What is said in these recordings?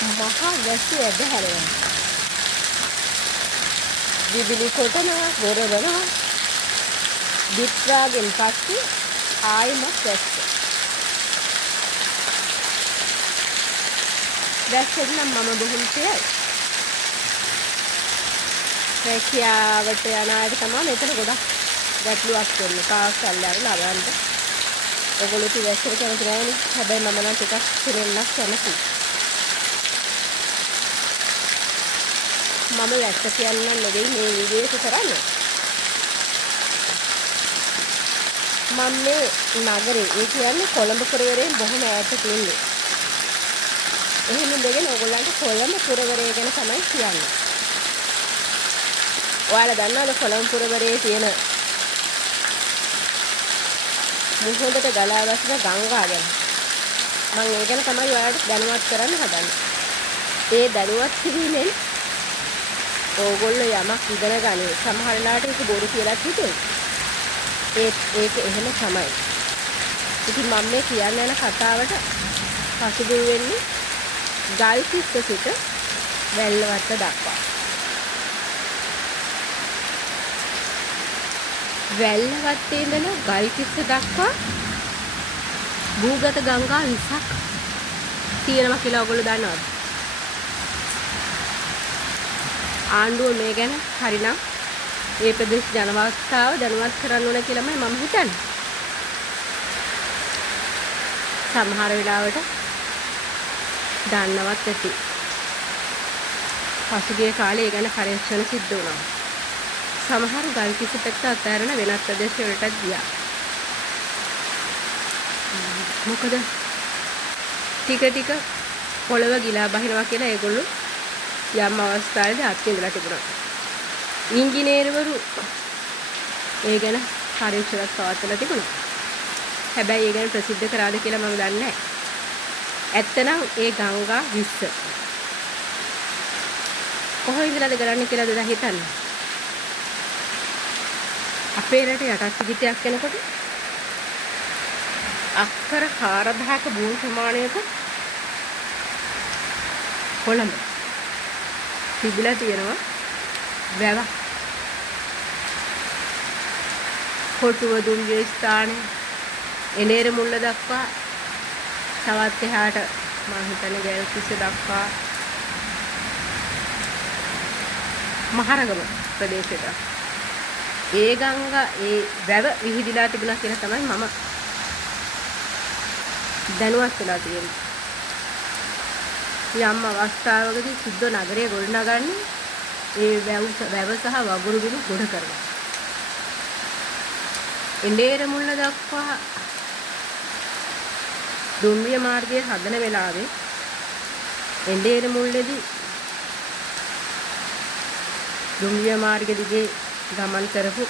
මහා ගැස්සේ ඇදහැරෙනවා. විදුලි කොටනවා, ගොරවනවා. දිත්‍රාගෙන් පස්සේ ආයෙමත් වැස්ස. වැස්සෙන් නම් මම බොහොම ප්‍රියයි. රැකියාවට යන අයට තමයි මෙතන ගොඩක් ගැටලුවක් වෙන්නේ. පාසල් යන ළමයන්ට. ඔයගොල්ලෝ ඉතින් වැස්සට කැමති නෑනේ. හැබැයි මම නම් ටිකක් කෙනෙන්නක් කැමතියි. මම වැස්ස කියන්න නෙවෙයි මේ වීඩියෝ එක කරන්නේ. මම මේ නගරේ ඒ කියන්නේ කොළඹ පුරවරයෙන් බොහොම ඈතට ඉන්නේ. එහෙම ඉඳගෙන ඕගොල්ලන්ට කොළඹ පුරවරය ගැන තමයි කියන්නේ. ඔයාලා දන්නවද කොළඹ පුරවරයේ තියෙන මුහුදට ගලා වසින ගංගා ගැන? මම ඒ ගැන තමයි ඔයාලට දැනුවත් කරන්න හදන්නේ. ඒ දැනුවත් කිරීමෙන් ඕගොල්ලෝ යමක් ඉගෙන ගන්නේ. සමහර වෙලාවට ඒක බොරු කියලාත් හිතේ. ඒක එහෙම තමයි. ඉතින් මම මේ කියන්න යන කතාවට පසුබිම් වෙන්නේ ගල්කිස්ස සිට වැල්ලවත්ත දක්වා. වැල්ලවත්තේ ඉඳලා ගල්කිස්ස දක්වා භූගත ගංගා 20ක් තියෙනවා කියලා ඔයගොල්ලෝ දන්නවද? ආණ්ඩුව මේ ගැන හරිනම් ඒ ප්‍රදේශ ජනවස්ථාව දැනුවත් කරන්න ඕන කියලාමයි මම හිතන්නේ. සමහර වෙලාවට දන්නවත් ඇති. පසුගිය කාලේ ඒ ගැන පරීක්ෂණ සිද්ධ වුණා. සමහර ගල්කිස්ස පැත්ත අතහැරන වෙනත් ප්‍රදේශ වලටත් ගියා. මොකද ටික ටික පොළව ගිලා බහිනවා කියලා ඒගොල්ලෝ යම් අවස්ථාවලදී අත්විඳලා තිබුණා. ඉංජිනේරවරු ඒ ගැන පරීක්ෂණයක් පවත්වලා තිබුණා. හැබැයි ඒ ගැන ප්‍රසිද්ධ කරාද කියලා මම දන්නේ නැහැ. ඇත්තනම් ඒ ගංගා 20 කොහොම ඉඳලාද ගලන්නේ කියලාද දැන් හිතන්නේ. අපේ රටේ යටත් විජිතයක් වෙනකොට අක්කර 4000ක භූමි ප්‍රමාණයක කොළඹ තිබිලා තියෙනවා වැවක්. කොටුව දුම්රිය ස්ථානයේ එනේර මුල්ල දක්වා තවත් එහාට මම හිතන්නේ ගල්කිස්ස දක්වා මහරගම ප්‍රදේශයට ඒ ගංගා ඒ වැව විහිදිලා තිබුණා කියලා තමයි මම දැනුවත් වෙලා තියෙන්නේ. යම් අවස්ථාවකදී සුද්ධ නගරය ගොඩනගන්නේ ඒ වැව සහ වගුරු බිම ගොඩ කරනවා. එඬේර මුල්ල දක්වා දුම්රිය මාර්ගයේ හදන වෙලාවේ එඬේර මුල්ලේදී දුම්රිය මාර්ගය දිගේ ගමන් කරපු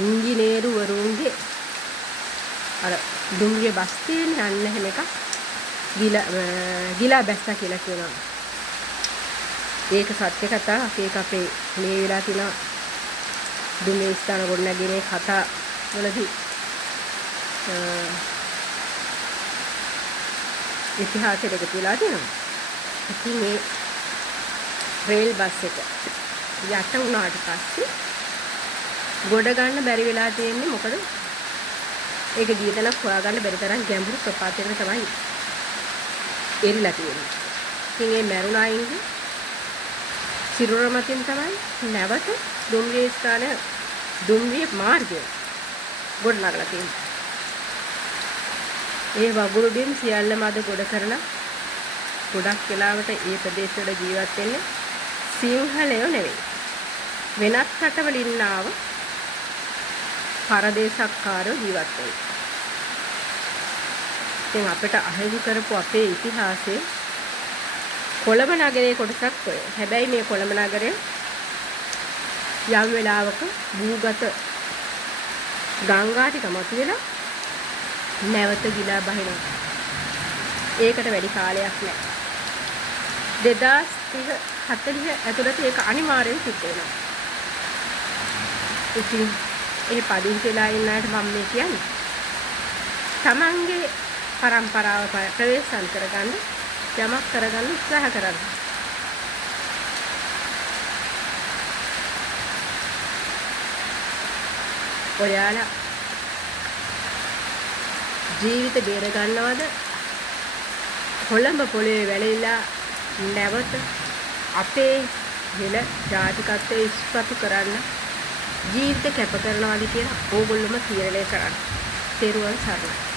ඉංජිනේරුවරුන්ගේ අර දුම්රිය බස් තියෙන යන්න හැම එකක් ගිලා බැස්සා කියලා කියනවා. ඒක සත්‍ය කතාවක්. ඒක අපේ මේ වෙලා තියෙන දුම්රිය ස්ථාන ගොඩනැගීමේ කතා වලදී ඉතිහාසයට එකතු වෙලා තියෙනවා. ඉතින් මේ රේල් බස් එක යට වුණාට පස්සේ ගොඩ ගන්න බැරි වෙලා තියෙන්නේ. මොකද ඒක ගියතනක් හොයාගන්න බැරි තරම් ගැඹුරු ප්‍රපාතයකට තමයි එරිලා තියෙන්නේ. ඉතින් මේ මැරුණායින්ගේ සිරුර මතින් තමයි නැවත දුම්රිය ස්ථාන දුම්රිය මාර්ගය ගොඩනගලා තියෙන්නේ. ඒ වගුරු බිම් සියල්ලම අද ගොඩ කරලා ගොඩක් වෙලාවට ඒ ප්‍රදේශවල ජීවත් වෙන්නේ සිංහලයෝ නෙවෙයි. වෙනත් රටවල ඉන්නව පරදේශක්කාරයෝ ජීවත් වෙනවා. ඉතින් අපිට අහිමි කරපු අපේ ඉතිහාසයේ කොළඹ නගරයේ කොටසක් ඔය. හැබැයි මේ කොළඹ නගරය යම් වෙලාවක භූගත ගංගා ටික මතුවෙලා නැවත ගිලා බහිනවා. ඒකට වැඩි කාලයක් නැහැ. 2030 40 ඇතුළත ඒක අනිවාර්යෙන් සිද්ධ වෙනවා. ඉතින් ඒ පදිංචිලා ඉන්න අයට මම මේ කියන්නේ තමන්ගේ පරම්පරාව ප්‍රවේශම් කරගන්න යමක් කරගන්න උත්සාහ කරන්න. ඔයාලා ජීවිත බේර ගන්නවද? කොළඹ පොළවේ වැළලීලා නැවත අපේ හෙළ ජාතිකත්වයේ ඉස්පතු කරන්න ජීවිත කැප කරනවාද කියලා ඕගොල්ලොම තීරණය කරන්න. තෙරුවන් සරණයි.